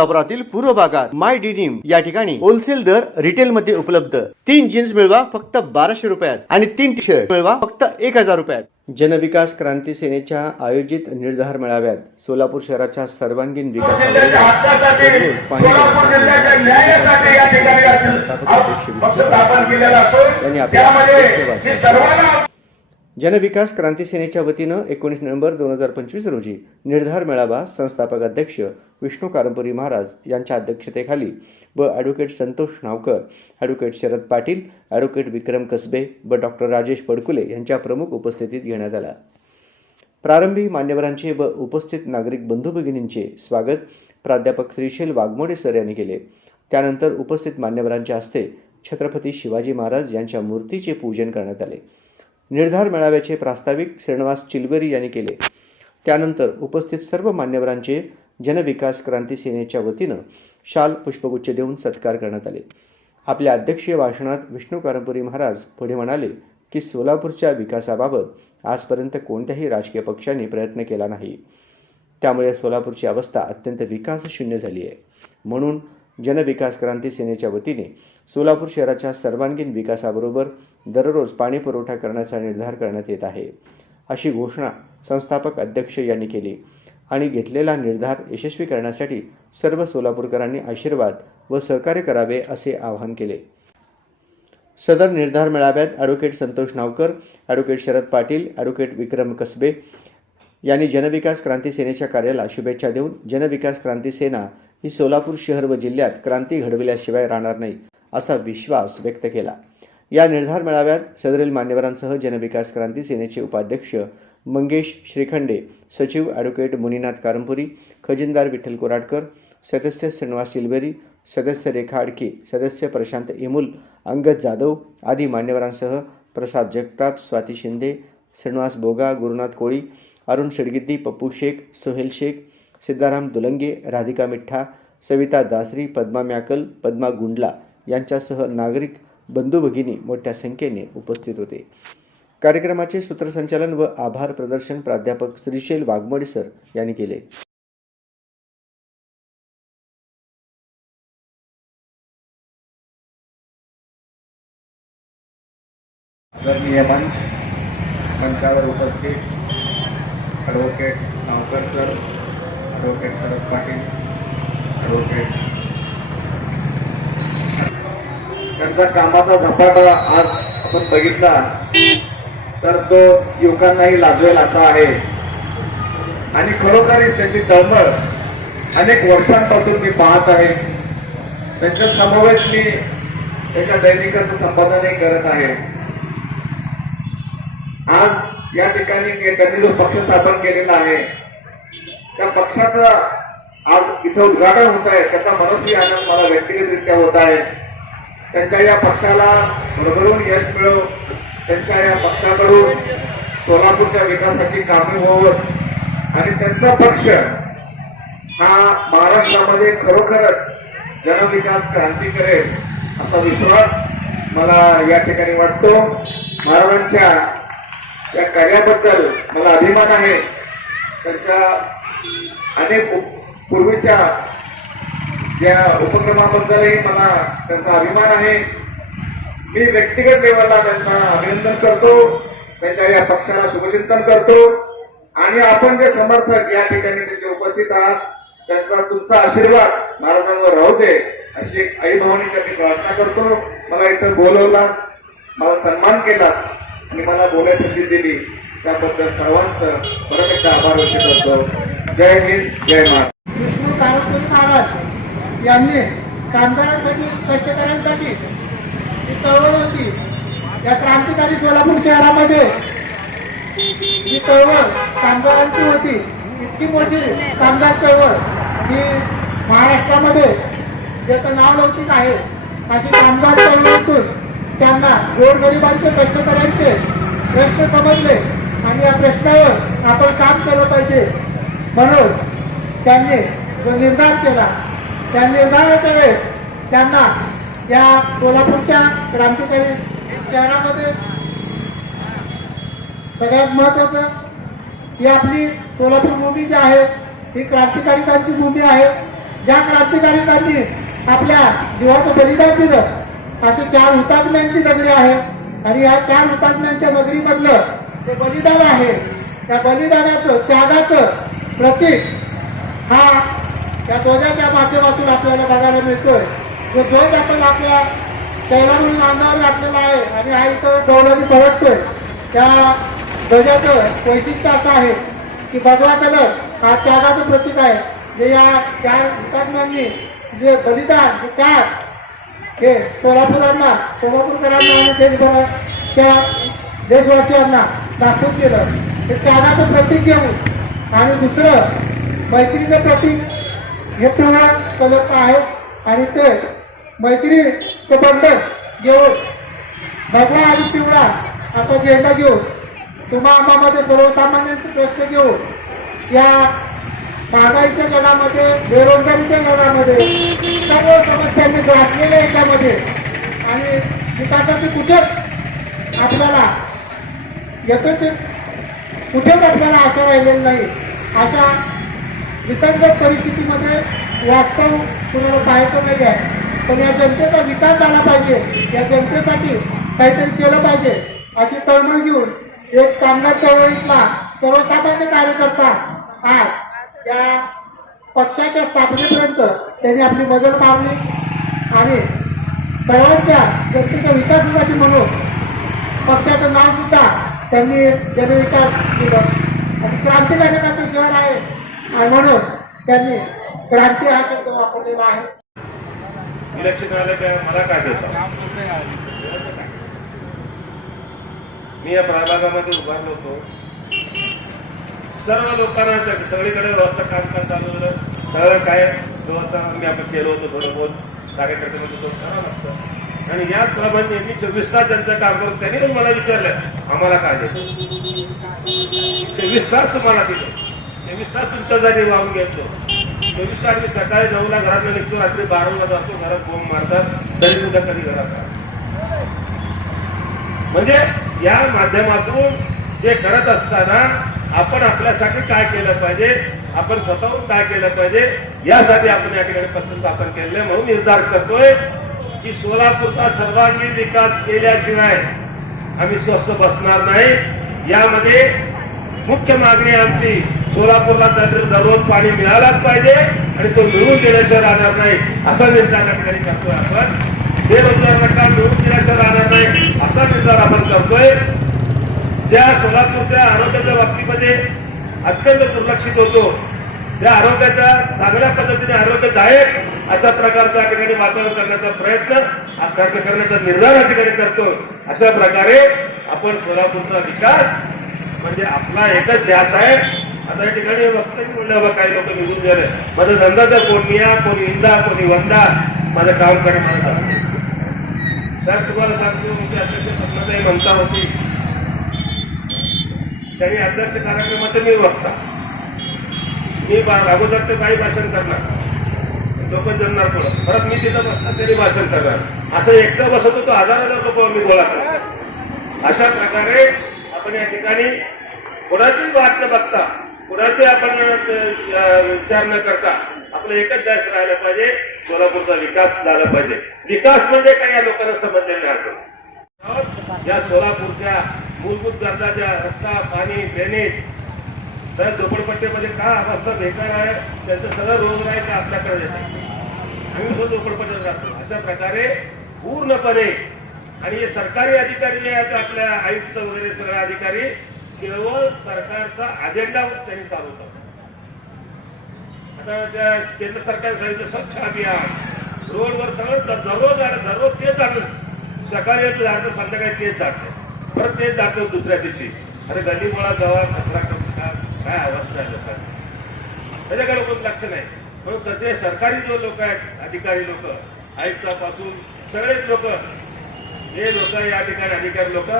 सोलापुरातील पूर्व भागात माय डिनिम या ठिकाणी होलसेल दर रिटेल मध्ये उपलब्ध। 3 जीन्स मिळवा फक्त 1200 रुपयात आणि 3 टी शर्ट मिळवा फक्त 1000 रुपयात। जनविकास क्रांती सेनेच्या आयोजित निर्धार मेळाव्यात सोलापूर शहराच्या सर्वांगीण विकासासाठी जनविकास क्रांती सेनेच्या वतीनं 19 नोव्हेंबर 2025 रोजी निर्धार मेळावा संस्थापक अध्यक्ष विष्णू कारंपुरी महाराज यांच्या अध्यक्षतेखाली व advocate Santosh Navkar, advocate Sharad Patil, advocate Vikram Kasbe व डॉक्टर राजेश पडकुले यांच्या प्रमुख उपस्थितीत घेण्यात आला। प्रारंभी मान्यवरांचे व उपस्थित नागरिक बंधू भगिनींचे स्वागत प्राध्यापक श्रीशैल वाघमोडे सर यांनी केले। त्यानंतर उपस्थित मान्यवरांच्या हस्ते छत्रपती शिवाजी महाराज यांच्या मूर्तीचे पूजन करण्यात आले। निर्धार मेळाव्याचे प्रास्ताविक श्रीनिवास चिलबरी यांनी केले। त्यानंतर उपस्थित सर्व मान्यवरांचे जनविकास क्रांती सेनेच्या वतीनं शाल पुष्पगुच्छ देऊन सत्कार करण्यात आले। आपल्या अध्यक्षीय भाषणात विष्णू कारंपुरी महाराज पुढे म्हणाले की सोलापूरच्या विकासाबाबत आजपर्यंत कोणत्याही राजकीय पक्षाने प्रयत्न केला नाही, त्यामुळे सोलापूरची अवस्था अत्यंत विकासशून्य झाली आहे। म्हणून जनविकास क्रांती सेनेच्या वतीने सोलापूर शहराच्या सर्वांगीण विकासाबरोबर दररोज पाणी पुरवठा करण्याचा निर्धार करण्यात येत आहे, अशी घोषणा संस्थापक अध्यक्ष यांनी केली आणि घेतलेला निर्धार यशस्वी करण्यासाठी सर्व सोलापूरकरांनी आशीर्वाद व सहकार्य करावे असे आवाहन केले। सदर निर्धार मेळाव्यात advocate Santosh Navkar, advocate Sharad Patil, advocate Vikram Kasbe यांनी जनविकास क्रांती सेनेच्या कार्याला शुभेच्छा देऊन जनविकास क्रांती सेना ही सोलापूर शहर व जिल्ह्यात क्रांती घडविल्याशिवाय राहणार नाही असा विश्वास व्यक्त केला। या निर्धार मेळाव्यात सदरील मान्यवरांसह जनविकास क्रांती सेनेचे उपाध्यक्ष मंगेश श्रीखंडे, सचिव ॲडव्होकेट मुनीनाथ कारंपुरी, खजिनदार विठ्ठल कोराटकर, सदस्य श्रीनिवास चिलबरी, सदस्य रेखा आडके, सदस्य प्रशांत इमुल, अंगद जाधव आदी मान्यवरांसह प्रसाद जगताप, स्वाती शिंदे, श्रीनिवास बोगा, गुरुनाथ कोळी, अरुण शेडगिद्दी, पप्पू शेख, सोहेल शेख, सिद्धाराम दुलंगे, राधिका मिठ्ठा, सविता दासरी, पद्मा म्याकल, पद्मा गुंडला यांच्यासह नागरिक बंधू भगिनी मोठ्या संख्येने उपस्थित होते। कार्यक्रमाचे सूत्रसंचालन व आभार प्रदर्शन प्राध्यापक श्रीशैल वाघमोडे सर यांनी केले। मंचावर उपस्थित advocate Navkar sir, advocate Sharad Patil, advocate त्यांचा कामाचा झपाटा आज आपण बघितला तर तो युवकांनाही लाजवेल असा आहे आणि खरोखरीच त्यांची तळमळ अनेक वर्षांपासून मी पाहत आहे। त्यांच्या समवेत मी एका दैनिकाचं संपादनही करत आहे। आज या ठिकाणी त्यांनी जो पक्ष स्थापन केलेला आहे त्या पक्षाचं आज इथं उद्घाटन होत आहे, त्याचा मनस्वी आनंद मला व्यक्तिगतरित्या होत आहे। त्यांच्या या पक्षाला भरभरून यश मिळो, त्यांच्या या पक्षाकडून सोलापूरच्या विकासाची कामे होवत आणि त्यांचा पक्ष हा महाराष्ट्रामध्ये खरोखरच जनविकास क्रांती करेल असा विश्वास मला या ठिकाणी वाटतो। महाराजांच्या या कार्याबद्दल मला अभिमान आहे। त्यांच्या अनेक पूर्वीच्या या उपक्रमाबद्दलही मला त्यांचा अभिमान आहे। मी व्यक्तिगत लेवलला त्यांचा अभिनंदन करतो, त्यांच्या या पक्षाला शुभचिंतन करतो आणि आपण जे समर्थक या ठिकाणी त्यांचे उपस्थित आहात त्यांचा तुमचा आशीर्वाद महाराजांवर राहू दे अशी एक आई भवानीची मी प्रार्थना करतो। मला इथं बोलवला, मला सन्मान केला आणि मला बोलायची संधी दिली त्याबद्दल सर्वांचं परत एकदा आभार व्यक्त करतो। जय हिंद, जय महाराज। विष्णू कारंपुरी महाराज यांनी कामगारांसाठी, कष्टकऱ्यांसाठी जी चळवळ होती या क्रांतिकारी सोलापूर शहरामध्ये जी चळवळ कामगारांची होती, इतकी मोठी कामगार चळवळ ही महाराष्ट्रामध्ये ज्याचं नाव लौकिक आहे अशी कामगार चळवळीतून त्यांना गोरगरिबांचे, कष्टकऱ्यांचे प्रश्न समजले आणि या प्रश्नावर आपण काम केलं पाहिजे म्हणून त्यांनी जो निर्धार केला त्या निर्धाराच्या वेळेस त्यांना या सोलापूरच्या क्रांतिकारी शहरामध्ये सगळ्यात महत्वाचं ही आपली सोलापूर भूमी जी आहे ही क्रांतिकारिकांची भूमी आहे। ज्या क्रांतिकारकांनी आपल्या जीवाचं बलिदान दिलं असे 4 हुतात्म्यांची नगरी आहे आणि या 4 हुतात्म्यांच्या नगरीमधलं जे बलिदान आहे त्या बलिदानाचं त्यागाचं प्रतीक हा या ध्वजाच्या माध्यमातून आपल्याला बघायला मिळतोय. जो ध्वज आपण आपल्या शहरावरून अंगावर घातलेला आहे आणि हा इथं डोळ्याने फळकतोय. त्या ध्वजाचं वैशिष्ट्य असं आहे की भगवा कलर हा त्यागाचं प्रतीक आहे. जे या 4 हुतात्म्यांनी जे बलिदान जे त्याग हे सोलापुरांना सोलापूरकरांना आणि देशभराच्या देशवासियांना दाखवून दिलं. हे त्यागाचं प्रतीक घेऊन आणि दुसरं मैत्रीचं प्रतीक हे पिवळा कलरचं आहे आणि ते मैत्रीचं बंधन घेऊन भगवा आणि पिवळा असा झेंडा घेऊन तुम्हा आम्हामध्ये सर्वसामान्यांचे प्रश्न घेऊन या महागाईच्या जगामध्ये बेरोजगारीच्या जगामध्ये सर्व समस्यांनी ग्रासलेल्या याच्यामध्ये आणि विकासाचे कुठेच आपल्याला यथोचित कुठेच आपल्याला आशा राहिलेली नाही. अशा विसंगत परिस्थितीमध्ये वास्तव कुणाला पाहायचं नाही आहे. पण या जनतेचा विकास झाला पाहिजे, या जनतेसाठी काहीतरी केलं पाहिजे अशी तळमळ घेऊन एक कामगार चळवळीतला सर्वसामान्य कार्यकर्ता आज त्या पक्षाच्या स्थापनेपर्यंत त्यांनी आपली मजल मारली आणि सर्वांच्या जनतेच्या विकासासाठी म्हणून पक्षाचं नाव सुद्धा त्यांनी जनविकास दिलं आणि क्रांतिकारकाचं शहर आहे आणि म्हणून त्यांनी क्रांती हा शब्द वापरलेला आहे. इलेक्शन आलं काय मला काय देतं. मी या प्रभागामध्ये उभारलो होतो. सर्व लोकांना सगळीकडे व्यवस्था काम चालू झालं. सगळं काय व्यवस्था मी आपण केलं होतं. थोडं बहुत कार्यकर्त्यांमध्ये तो करावं लागतं आणि याचप्रमाणे मी 24 तास त्यांचं काम करून त्यांनी पण मला विचारलं आम्हाला काय देतो. 24 तास तुम्हाला दिलं. 24 तास तुमच्यासाठी वाहून घेतो. 24 तास मी सकाळी 9ला घरात निघतो, रात्री 12ला जातो. घरात बोंब मारतात तरी सुद्धा कधी घरात म्हणजे या माध्यमातून जे करत असताना आपण आपल्यासाठी काय केलं पाहिजे, आपण स्वतःहून काय केलं पाहिजे यासाठी आपण या ठिकाणी पक्ष स्थापन केलेलं म्हणून निर्धार करतोय की सोलापूरचा सर्वांगीण विकास केल्याशिवाय आम्ही स्वस्थ बसणार नाही. यामध्ये मुख्य मागणी आमची सोलापूरला दररोज पाणी मिळालाच पाहिजे आणि तो मिळवून दिल्याशिवाय राहणार नाही असा निर्धार या ठिकाणी करतोय आपण. बेरोजगारांना काम मिळवून दिल्याशिवाय राहणार नाही असा निर्धार आपण करतोय. ज्या सोलापूरच्या आरोग्याच्या बाबतीमध्ये अत्यंत दुर्लक्षित होतो त्या आरोग्याच्या चांगल्या पद्धतीने आरोग्यदायक अशा प्रकारचा या ठिकाणी वातावरण करण्याचा प्रयत्न करण्याचा निर्धार या ठिकाणी करतो. अशा प्रकारे आपण सोलापूरचा विकास म्हणजे आपला एकच ध्यास आहे. आता या ठिकाणी वक्तव्य बोलल्यावर काही लोक निघून गेले. माझा धंदाचा कोणी या कोणी इंदा कोणी वंदा माझं काम करणे मला सांगते. साहेब तुम्हाला सांगतो म्हणजे अध्यक्ष पद्मताई म्हणता होती त्यांनी अध्यक्ष कार्यक्रमात मी वक्ता मी अगोदर ते काही भाषण करणार लोक जमणार पुढं परत मी तिथं बसता तरी भाषण करणार असं एकटा बसत होतो. 1000 लोक मी गोळा करतो. अशा प्रकारे आपण या ठिकाणी कोणाचीही वाट न बघता कोणाचे आपण विचार न करता आपलं एकच ध्यास राहायला पाहिजे. सोलापूरचा विकास झाला पाहिजे. विकास म्हणजे काय या लोकांना समजलेलं आहे. या सोलापूरच्या मूलभूत गरजाच्या रस्ता पाणी ड्रेनेज तर झोपडपट्टीमध्ये काय अवस्था बेकार आहे त्यांचं सगळं रोग आहे ते आपल्याकडे येते. आम्ही सुद्धा झोपडपट्टीत राहतो. अशा प्रकारे पूर्णपणे आणि हे सरकारी अधिकारी आहेत आपल्या आयुक्त वगैरे सगळे अधिकारी केवळ सरकारचा अजेंडा त्यांनी चालवतात. आता त्या केंद्र सरकार सांगितलं स्वच्छ अभियान रोडवर सगळं दररोज तेच जातं. सकाळी एक जातं संध्याकाळी तेच जातं परत तेच जातं दुसऱ्या दिवशी. अरे गल्लीमुळा जवळ कचरा काय अवस्था आहे लोकांची त्याच्याकडे कोण लक्ष नाही. म्हणून तसे सरकारी जो लोक आहेत अधिकारी लोक आयुक्तापासून सगळेच लोक हे लोक या ठिकाणी अधिकारी लोक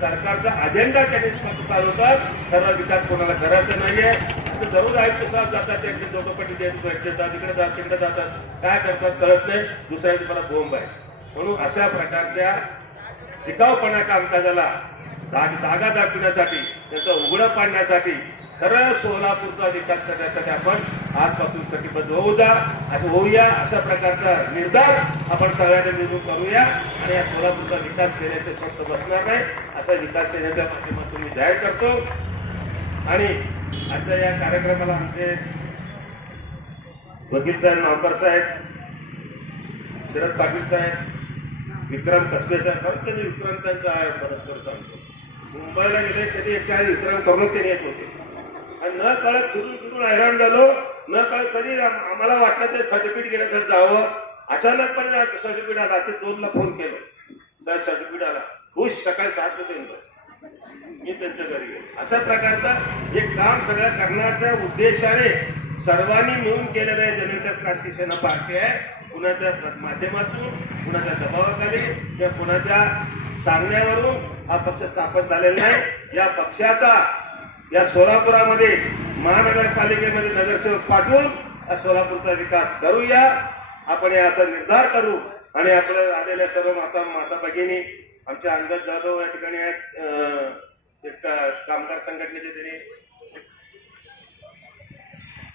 सरकारचा अजेंडा त्यांनी चालवतात. सर्व विकास कोणाला करायचा नाहीये. दररोज आयुक्त साहेब जातात त्यांची झोपडपट्टी देतात तिकडे जातात काय करतात कळत नाही. दुसऱ्या दिवशी मला बोंब आहे. म्हणून अशा प्रकारच्या टिकाऊपणा कामकाजाला धागा दाखवण्यासाठी त्याचं उघडं पाडण्यासाठी खरं सोलापूरचा विकास करण्यासाठी आपण आजपासून कटिबद्ध होऊ जा, असं होऊया, अशा प्रकारचा निर्धार आपण सगळ्यांनी मिळून करूया आणि या सोलापूरचा विकास केल्याचे स्वस्त बसणार नाही, असा विकास केल्याच्या माध्यमातून मी जाहीर करतो. आणि आजच्या या कार्यक्रमाला आमचे वकील साहेब, नावकर साहेब, शरद पाटील साहेब, विक्रम कसबे साहेब, खरंच त्यांनी विक्रम त्यांचा आहे परस्पर सांगतो. मुंबईला गेले कधी एकट्या विक्रम करूनच त्यांनी येत होते आणि न कळत फिरून हैराण झालो. न कळत कधी आम्हाला वाटलं ते सर्टिफिकेट घेण्यासाठी जावं. अचानकपणे सर्टिफिकेट आला. ते 2ला फोन केलं, साहेब सर्टिफिकेट आला. खुश, सकाळी 7 मी त्यांच्या घरी गेलो. अशा प्रकारचा एक काम सगळ्या करण्याच्या उद्देशाने सर्वांनी मिळून केलेलं आहे जनता क्रांती सेना पार्टी आहे. कुणाच्या माध्यमातून, कुणाच्या दबावाखाली किंवा कुणाच्या सांगण्यावरून हा पक्ष स्थापन झालेला नाही. या पक्षाचा या सोलापुरामध्ये महानगरपालिकेमध्ये नगरसेवक पाठवून या सोलापूरचा विकास करूया. आपण याचा निर्धार करू आणि आपल्या आलेल्या सर्व माता भगिनी, आमच्या अंगद जाधव या ठिकाणी आहेत, एक कामगार संघटनेचे त्यांनी